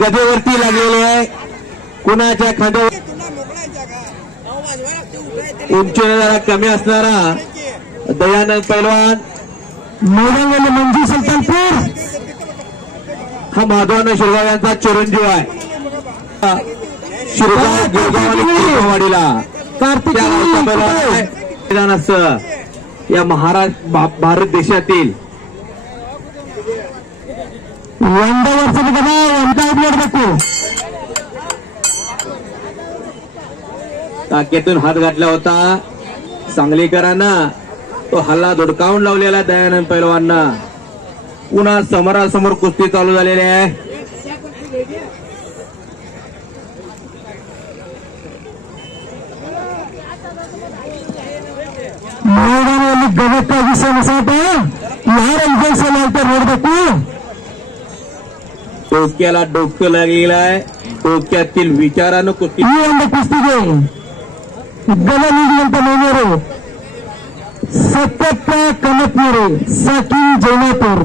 गदेवरती लागलेले आहे. कुणाच्या खांद्यावर उंचीने जरा कमी असणारा दयानंद पैलवान. मैदान मंजू सुलतानपूर. हा माधवान शिरगाव यांचा चिरंजीव आहे. शिरगाव गिरगाव आणि कुर्बावाडीला कार्तिक मैदान असतं या महाराष्ट्र भारत देशातील वंडावरचं बघा वंडा ನೋಡ್ಬೇಕು टाक्यातून हात घातला होता सांगलीकरांना तो हल्ला धुडकावून लावलेला दयानंद पैलवांना पुन्हा समोरासमोर कुस्ती चालू झालेली आहे ಮೈದಾನದಲ್ಲಿ ಗಮಕ್ಕಾಗಿ ಸೊಸಾಟ ಯಾರ ಉದ್ದೇಶ ನೋಡಬೇಕು डोक्याला डोकं लागलेलं आहे डोक्यातील विचारानं कुस्ती ಈ ಒಂದು ಕುಸ್ತಿಗೆ ಗಲ ನೀಡುವಂತ ಮಹಿಳೆಯರು ಸತ್ತಪ್ಪ ಕನಪ್ನೂರು ಸಕಿನ್ ಜೈನಾಪುರ್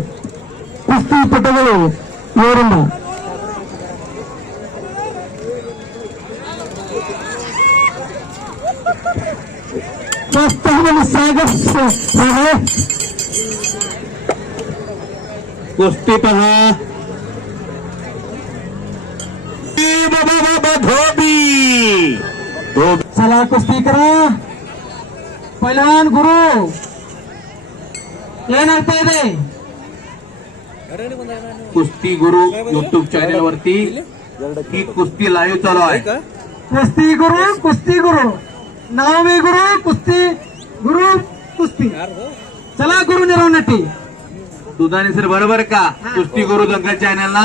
ಕುಸ್ತಿಪಟುಗಳು ಇವರಿಂದ ಪ್ರಸ್ತುತದಲ್ಲಿ ಸಾಗರ್ ಸಾಗರ್ कुस्ती चला कुस्ती करा पहिलवान गुरु ಏನಾಗ್ತಾ ಇದೆ कुस्ती गुरु युट्यूब चॅनल वरती ही कुस्ती लाईव्ह चालू आहे कुस्ती गुरु कुस्ती गुरु नाव मी गुरु कुस्ती गुरु कुस्ती चला गुरु निरवनटी दुधाने सर बरोबर का कुस्ती गुरु दंगल चॅनल ना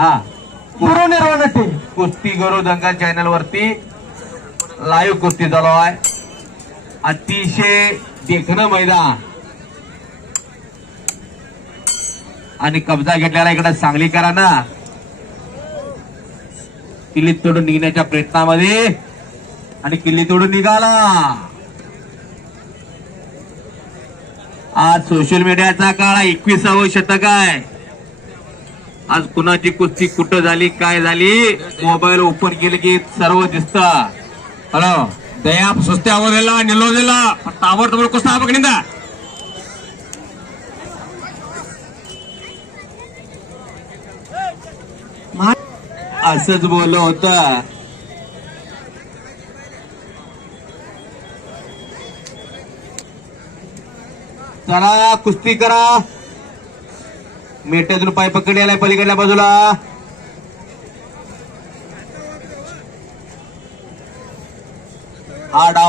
हा गुरु निरवनटी कुस्ती गुरु दंगल चॅनल वरती लाईव्ह कुस्ती चालू आहे अतिशय देखणं मैदान। आणि कब्जा घेतलेला इकडे सांगलीकरांना। किल्ली तोडून निघण्याच्या प्रयत्नामध्ये आणि किल्ली तोडून निघाला. आज सोशल मीडियाचा काळ एकविसावं शतक आहे. आज कुणाची कुस्ती कुठं झाली काय झाली मोबाईल ओपन केले की सर्व दिसतं. हॅलो ದಯಾ ಸುಸ್ತಿ ಆಗೋದಿಲ್ಲ ನಿಲ್ಲೋದಿಲ್ಲ ತಾವಡ್ತಬಡ್ ಕುಸ್ತ ಆಗ್ಬೇಕನಿಂದ असंच बोललं होतं चला कुस्ती करा मेट्यातून पाय पकडलेला पलीकडल्या बाजूला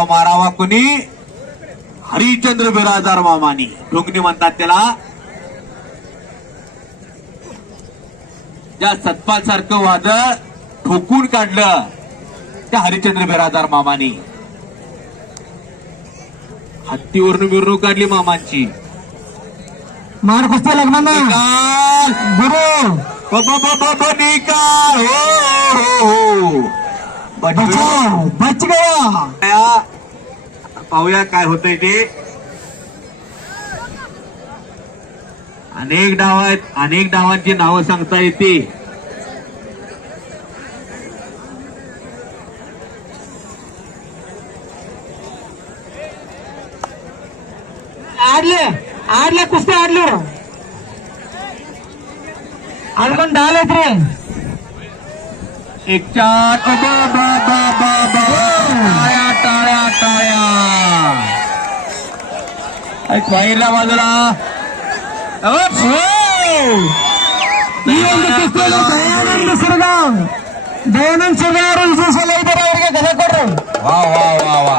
मारावा कुणी? हरिचंद्र बिरादार मामानी. ढोंगणी म्हणतात त्याला ज्या सतपाल सारखं वादळ ठोकून काढलं त्या हरिचंद्र बिरादार मामानी. हत्तीवरून मिरवणूक काढली मामांची. मार कुस्ती लागणार ना पाहूया काय होतंय ते. अनेक डाव आहेत अनेक डावांची नावं सांगता येते आडले आडले कुस्ते आडलो. आडकोण डाल येत रे. एक चार పైర్ల వదుల ಈ ಒಂದು ಕಿಸ್ತಿಯಲ್ಲಿ ದಯಾನಂದ ಸುರಗಾಂ ದಯಾನಂದ ಸುರಗಾಂ ಅವರು ಸುಸಲೈಬರ ಅವರಿಗೆ ಕಥೆ ಕೊಡ್ರಿ ವಾ ವಾ ವಾ ವಾ